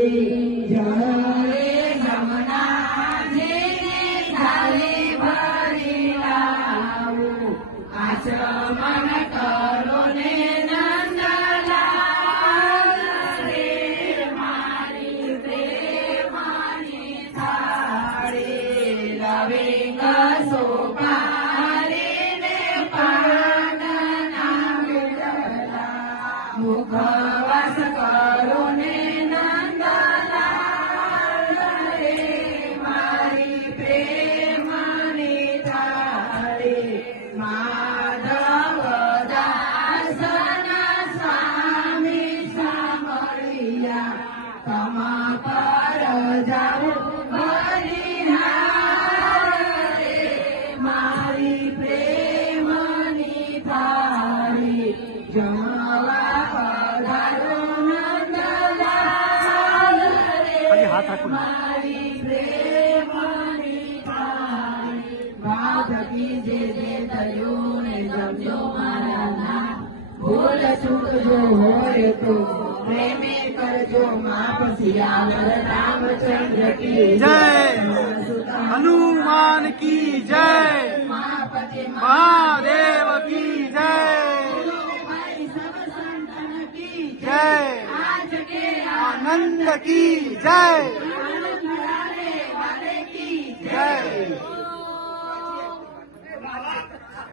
જરે જમના જેને થાલે ભરી લાવું આચમન કરો ને નંદલાલ રે મારી પ્રેમની થાળી લવિંગ સોપારીને પાનના વિડલા મુખવાસ કરો ને નંદલાલ રે મારી પ્રેમની થાળી માધવ દાસના સ્વામી સાંભળ્યા તમા પર જાઉં બલિહાર રે મારી પ્રેમની થાળી જમવા પધારો નંદલાલ રે મારી પ્રેમની થાળી ભાવ થકી જે થયું ને જમજો મારા નામ ભૂલ ચૂક જો હોય તો પ્રેમે કરજો માપ સિયાવર રામચંદ્ર કી જય હનુમાન की जय महादेव की जय जय आनंद की जय।